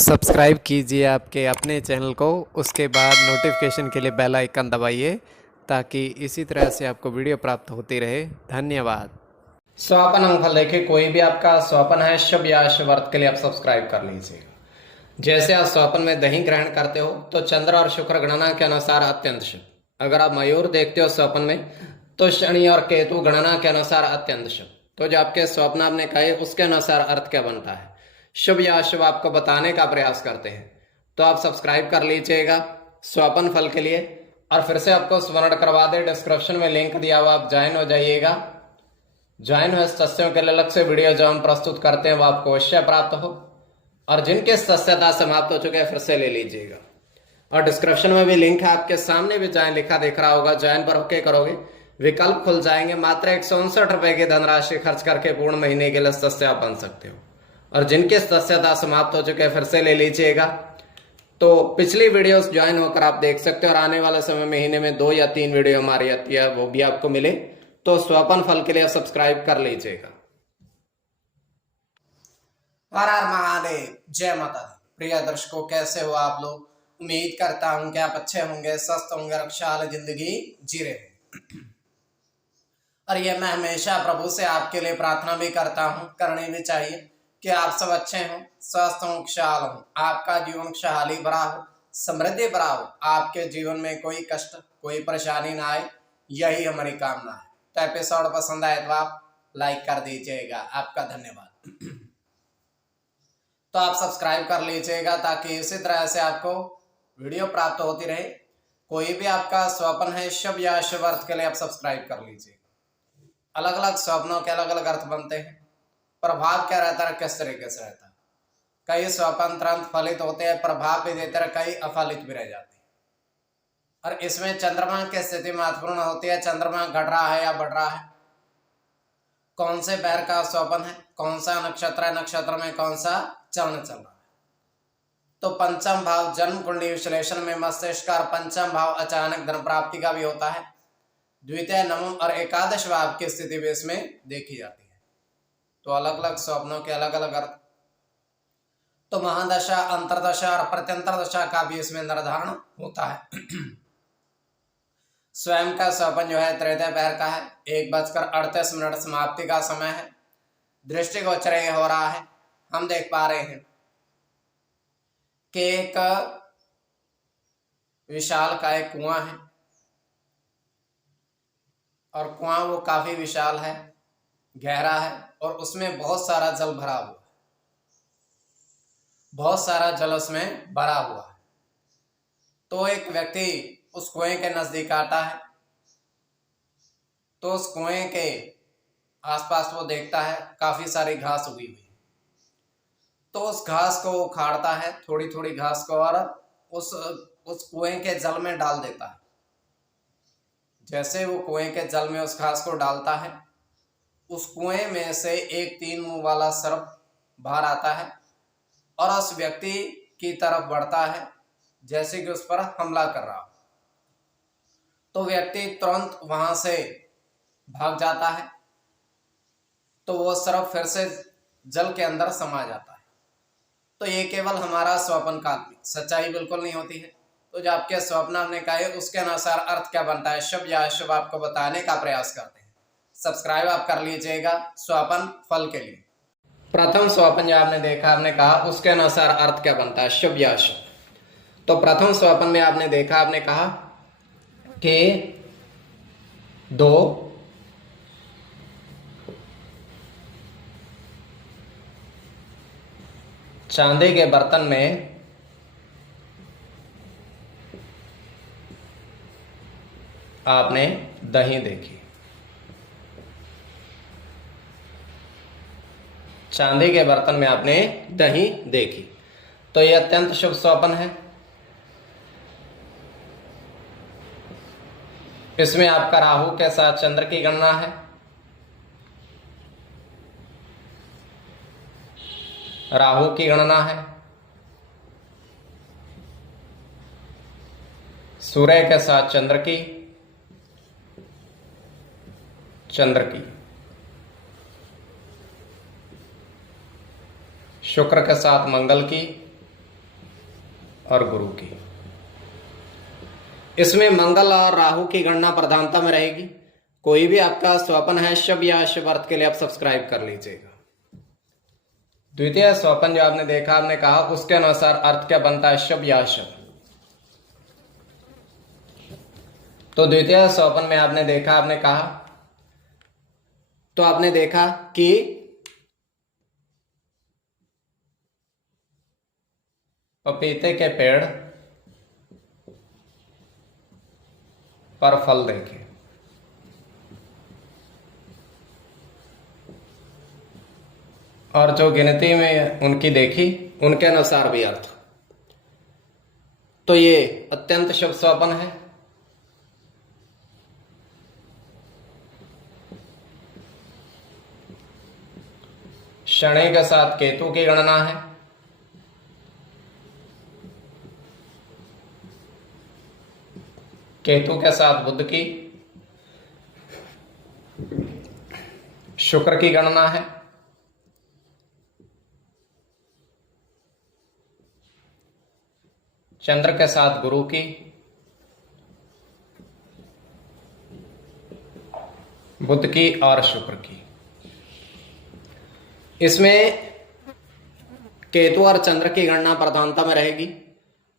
Subscribe कीजिए आपके अपने चैनल को, उसके बाद नोटिफिकेशन के लिए बेल आइकन दबाइए ताकि इसी तरह से आपको वीडियो प्राप्त होती रहे। धन्यवाद। स्वपन अंगफल देखिए, कोई भी आपका स्वपन है शुभ या अशुभ अर्थ के लिए आप सब्सक्राइब कर लीजिएगा। जैसे आप स्वपन में दही ग्रहण करते हो तो चंद्र और शुक्र गणना के अनुसार अत्यंत शुभ। अगर आप मयूर देखते हो स्वपन में तो शनि और केतु गणना के अनुसार अत्यंत शुभ। तो जो आपके स्वप्न आपने कहे उसके अनुसार अर्थ क्या बनता है, शुभ या अशुभ आपको बताने का प्रयास करते हैं। तो आप सब्सक्राइब कर लीजिएगा स्वपन फल के लिए। और फिर से आपको स्मरण करवा दे, डिस्क्रिप्शन में लिंक दिया हुआ, आप ज्वाइन हो जाइएगा। ज्वाइन हुए सदस्यों के लिए अलग से वीडियो जो हम प्रस्तुत करते हैं वो आपको अवश्य प्राप्त हो। और जिनके सदस्यता समाप्त हो चुके हैं फिर से ले लीजिएगा। और डिस्क्रिप्शन में भी लिंक है, आपके सामने भी ज्वाइन लिखा दिख रहा होगा। ज्वाइन पर ओके करोगे, विकल्प खुल जाएंगे। मात्र 159 रुपए की धनराशि खर्च करके पूर्ण महीने के लिए सदस्य आप बन सकते हो। और जिनके सदस्यता समाप्त हो चुके हैं फिर से ले लीजिएगा। तो पिछली वीडियोस ज्वाइन होकर आप देख सकते हो। और आने वाले समय महीने में 2 या 3 वीडियो हमारी आती है, वो भी आपको मिले। तो स्वपन फल के लिए सब्सक्राइब कर लीजिएगा। हर हर महादेव, जय माता दी। प्रिय दर्शकों, कैसे हो आप लोग? उम्मीद करता हूं कि आप अच्छे होंगे, स्वस्थ होंगे, रक्षाल जिंदगी जी रहे होंगे। और ये मैं हमेशा प्रभु से आपके लिए प्रार्थना भी करता हूं, करनी भी चाहिए, कि आप सब अच्छे हों, स्वस्थ हों, खुशहाल हों, आपका जीवन खुशहाली भरा हो, समृद्धि भरा हो, आपके जीवन में कोई कष्ट कोई परेशानी ना आए, यही हमारी कामना है। तो एपिसोड पसंद आए तो आप लाइक कर दीजिएगा, आपका धन्यवाद। तो आप सब्सक्राइब कर लीजिएगा ताकि इसी तरह से आपको वीडियो प्राप्त होती रहे। कोई भी आपका स्वप्न है शुभ या अशुभ अर्थ के लिए आप सब्सक्राइब कर लीजिएगा। अलग अलग स्वप्नों के अलग अलग अर्थ बनते हैं। प्रभाव क्या रहता है, किस तरीके से रहता है। कई स्वप्न तुरंत फलित होते हैं, प्रभाव भी देते हैं, कई अफलित भी रह जाते हैं। और इसमें चंद्रमा की स्थिति महत्वपूर्ण होती है। चंद्रमा घट रहा है या बढ़ रहा है, कौन से पैर का स्वप्न है, कौन सा नक्षत्र है, नक्षत्र में कौन सा चरण चल रहा है। तो पंचम भाव जन्म कुंडली विश्लेषण में मस्तिष्क और पंचम भाव अचानक धन प्राप्ति का भी होता है। द्वितीय, नवम और एकादश भाव की स्थिति भी इसमें देखी जाती है। तो अलग अलग स्वप्नों के अलग अलग अर्थ। तो महादशा, अंतरदशा और प्रत्यंतर दशा का भी इसमें निर्धारण होता है। स्वयं का स्वप्न जो है तृतीय पैर का है। 1:38 समाप्ति का समय है। दृष्टिगोचर हो रहा है, हम देख पा रहे हैं कि एक विशाल का एक कुआं है। और कुआं वो काफी विशाल है, गहरा है, और उसमें बहुत सारा जल भरा हुआ है। बहुत सारा जल उसमें भरा हुआ है। तो एक व्यक्ति उस कुएं के नजदीक आता है। तो उस कुएं के आसपास वो देखता है काफी सारी घास उगी हुई। तो उस घास को उखाड़ता है, थोड़ी थोड़ी घास को, और उस कुएं के जल में डाल देता है। जैसे वो कुएं के जल में उस घास को डालता है, उस कुएं में से एक 3 मुंह वाला सर्प बाहर आता है और उस व्यक्ति की तरफ बढ़ता है, जैसे कि उस पर हमला कर रहा हो। तो व्यक्ति तुरंत वहां से भाग जाता है। तो वो सर्प फिर से जल के अंदर समा जाता है। तो ये केवल हमारा स्वप्न काल्पनिक, सच्चाई बिल्कुल नहीं होती है। तो जो आपके स्वप्न हमने कहे उसके अनुसार अर्थ क्या बनता है, शुभ या अशुभ, आपको बताने का प्रयास करते हैं। सब्सक्राइब आप कर लीजिएगा स्वपन फल के लिए। प्रथम स्वपन जो आपने देखा, आपने कहा उसके अनुसार अर्थ क्या बनता है, शुभ या अशुभ। तो प्रथम स्वपन में आपने देखा, आपने कहा कि 2 चांदी के बर्तन में आपने दही देखी। चांदी के बर्तन में आपने दही देखी। तो यह अत्यंत शुभ स्वप्न है। इसमें आपका राहु के साथ चंद्र की गणना है। राहु की गणना है। सूर्य के साथ चंद्र की, चंद्र की, शुक्र के साथ मंगल की, और गुरु की। इसमें मंगल और राहु की गणना प्रधानता में रहेगी। कोई भी आपका स्वपन है शुभ या अशुभ अर्थ के लिए आप सब्सक्राइब कर लीजिएगा। द्वितीय स्वपन जो आपने देखा, आपने कहा उसके अनुसार अर्थ क्या बनता है, शुभ या अशुभ। तो द्वितीय स्वपन में आपने देखा, आपने कहा तो आपने देखा कि पपीते के पेड़ पर फल देखे। और जो गिनती में उनकी देखी उनके अनुसार भी अर्थ। तो ये अत्यंत शुभ स्वपन है। शनि के साथ केतु की गणना है। केतु के साथ बुध की, शुक्र की गणना है। चंद्र के साथ गुरु की, बुध की और शुक्र की। इसमें केतु और चंद्र की गणना प्रधानता में रहेगी।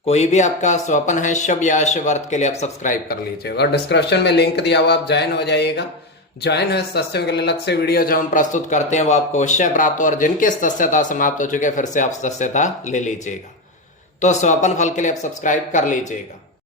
कोई भी आपका स्वपन है शुभ या अशुभ अर्थ के लिए आप सब्सक्राइब कर लीजिएगा और डिस्क्रिप्शन में लिंक दिया हुआ, आप ज्वाइन हो जाइएगा। ज्वाइन है सदस्यों के लिए अलग से वीडियो जो हम प्रस्तुत करते हैं वो आपको अवश्य प्राप्त हो, और जिनकी सदस्यता समाप्त हो चुकी है फिर से आप सदस्यता ले लीजिएगा। तो स्वपन फल के लिए आप सब्सक्राइब कर लीजिएगा।